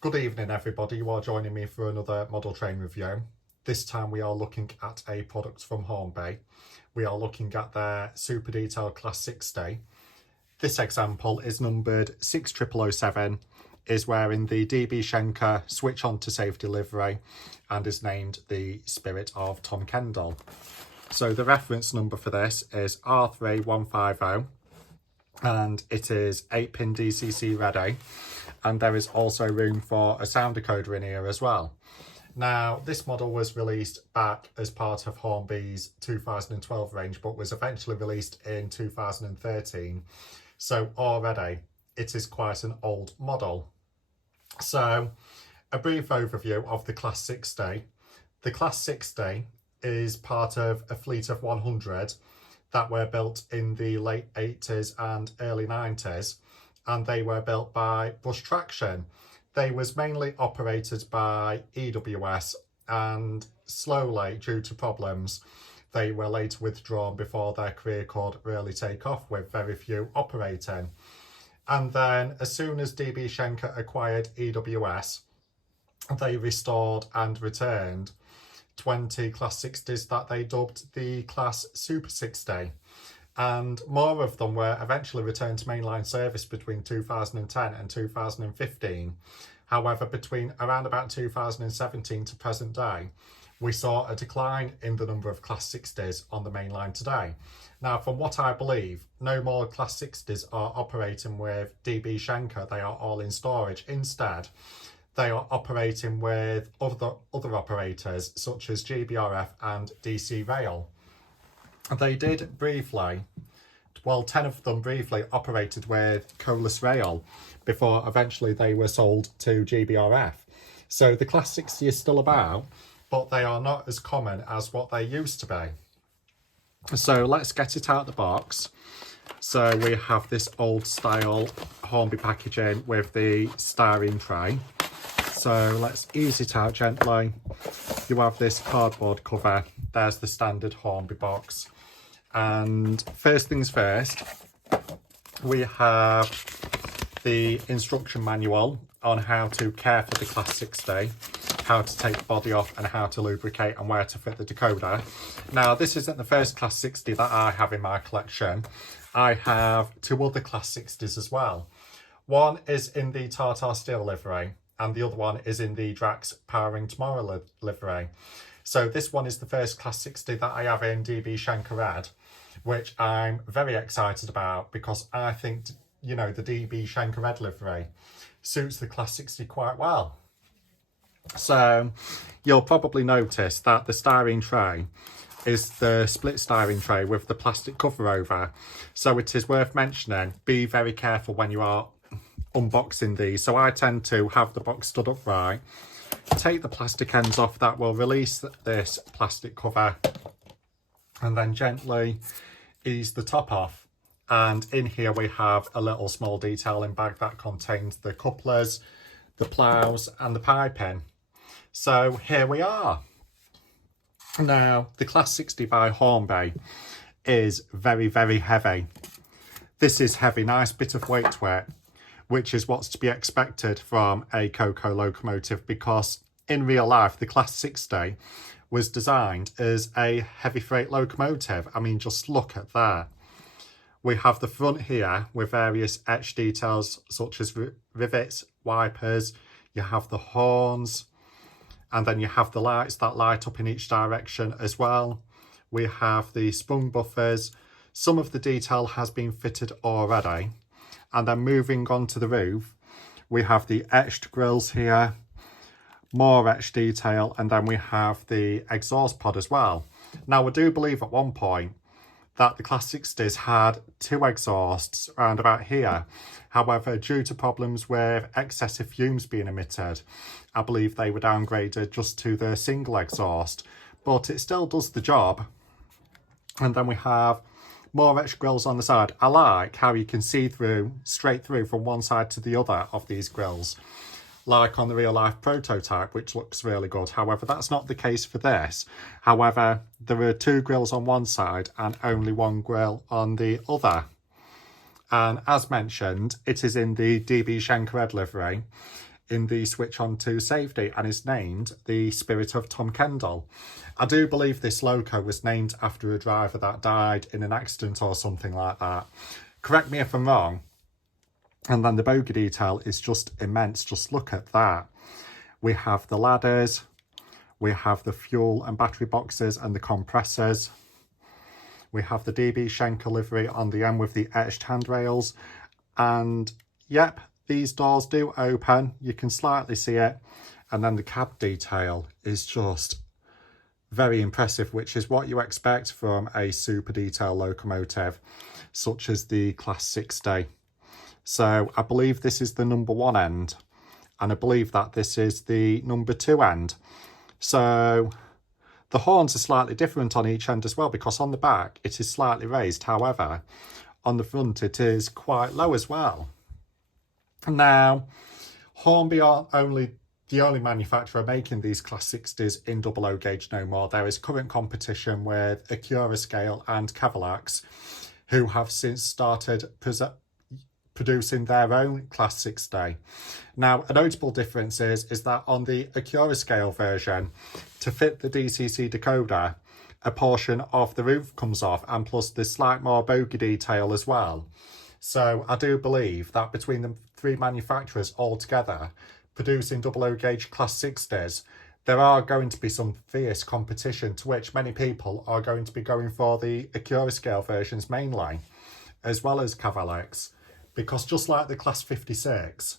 Good evening everybody, you are joining me for another model train review. This time we are looking at a product from Hornby. We are looking at their Super Detail Class 60. This example is numbered 60007, is wearing the DB Schenker switch on to safety livery and is named the Spirit of Tom Kendall. So the reference number for this is R3150 and it is 8-pin DCC ready. And there is also room for a sound decoder in here as well. Now, this model was released back as part of Hornby's 2012 range, but was eventually released in 2013. So already it is quite an old model. So a brief overview of the Class 60. The Class 60 is part of a fleet of 100 that were built in the late 80s and early 90s. And they were built by Bush Traction. They was mainly operated by EWS, and slowly, due to problems, they were later withdrawn before their career could really take off, with very few operating. And then as soon as DB Schenker acquired EWS, they restored and returned 20 Class 60s that they dubbed the Class Super 60. And more of them were eventually returned to mainline service between 2010 and 2015. However, between around about 2017 to present day, we saw a decline in the number of Class 60s on the mainline today. Now, from what I believe, no more Class 60s are operating with DB Schenker. They are all in storage. Instead, they are operating with other operators such as GBRF and DC Rail. They did briefly, 10 of them briefly operated with Colas Rail before eventually they were sold to GBRF. So the Class 60 is still about, but they are not as common as what they used to be. So let's get it out of the box. So we have this old style Hornby packaging with the styrene tray. So let's ease it out gently. You have this cardboard cover. There's the standard Hornby box. And first things first, we have the instruction manual on how to care for the Class 60, how to take the body off and how to lubricate and where to fit the decoder. Now, this isn't the first Class 60 that I have in my collection. I have two other Class 60s as well. One is in the Tartar Steel livery and the other one is in the Drax Powering Tomorrow livery. So this one is the first Class 60 that I have in DB Schenker Red, which I'm very excited about because I think, you know, the DB Schenker Red livery suits the Class 60 quite well. So you'll probably notice that the styrene tray is the split styrene tray with the plastic cover over. So it is worth mentioning, be very careful when you are unboxing these. So I tend to have the box stood upright, take the plastic ends off, that will release this plastic cover, and then gently ease the top off. And in here we have a little small detailing bag that contains the couplers, the ploughs and the piping. So here we are. Now, the Class 60 by Hornby is very, very heavy. This is heavy, nice bit of weight to it, which is what's to be expected from a Coco locomotive, because in real life, the Class 60 was designed as a heavy freight locomotive. I mean, just look at that. We have the front here with various etched details such as rivets, wipers, you have the horns, and then you have the lights that light up in each direction as well. We have the sprung buffers. Some of the detail has been fitted already. And then moving on to the roof, we have the etched grills here, more etched detail, and then we have the exhaust pod as well. Now, I do believe at one point that the Class 60s had two exhausts around about here. However, due to problems with excessive fumes being emitted, I believe they were downgraded just to the single exhaust, but it still does the job. And then we have more etched grills on the side. I like how you can see through, straight through from one side to the other of these grills, like on the real life prototype, which looks really good. However, that's not the case for this. However, there are two grills on one side and only one grill on the other. And as mentioned, it is in the DB Schenker Red livery. in the switch on to safety and is named the Spirit of Tom Kendall. I do believe this loco was named after a driver that died in an accident or something like that. Correct me if I'm wrong. And then the bogie detail is just immense. Just look at that. We have the ladders, we have the fuel and battery boxes and the compressors. We have the DB Schenker livery on the end with the etched handrails. And yep, these doors do open. You can slightly see it. And then the cab detail is just very impressive, which is what you expect from a super detail locomotive, such as the Class 60. So I believe this is the number 1 end. And I believe that this is the number 2 end. So the horns are slightly different on each end as well, because on the back it is slightly raised. However, on the front it is quite low as well. Now, Hornby aren't the only manufacturer making these Class 60s in 00 gauge no more. There is current competition with Acura Scale and Cavalax, who have since started producing their own Class 60. Now, a notable difference is that on the Acura Scale version, to fit the DCC decoder, a portion of the roof comes off, and plus there's slight more bogie detail as well. So I do believe that between the 3 manufacturers all together producing 00 gauge Class 60s, there are going to be some fierce competition, to which many people are going to be going for the Acura Scale versions mainly, as well as Cavalax, because just like the Class 56,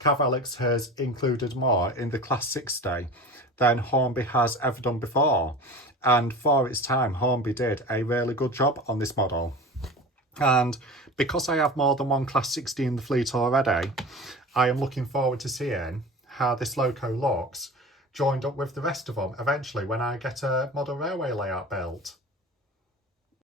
Cavalax has included more in the Class 60 than Hornby has ever done before. And for its time, Hornby did a really good job on this model. And because I have more than 1 Class 60 in the fleet already, I am looking forward to seeing how this loco looks joined up with the rest of them eventually when I get a model railway layout built.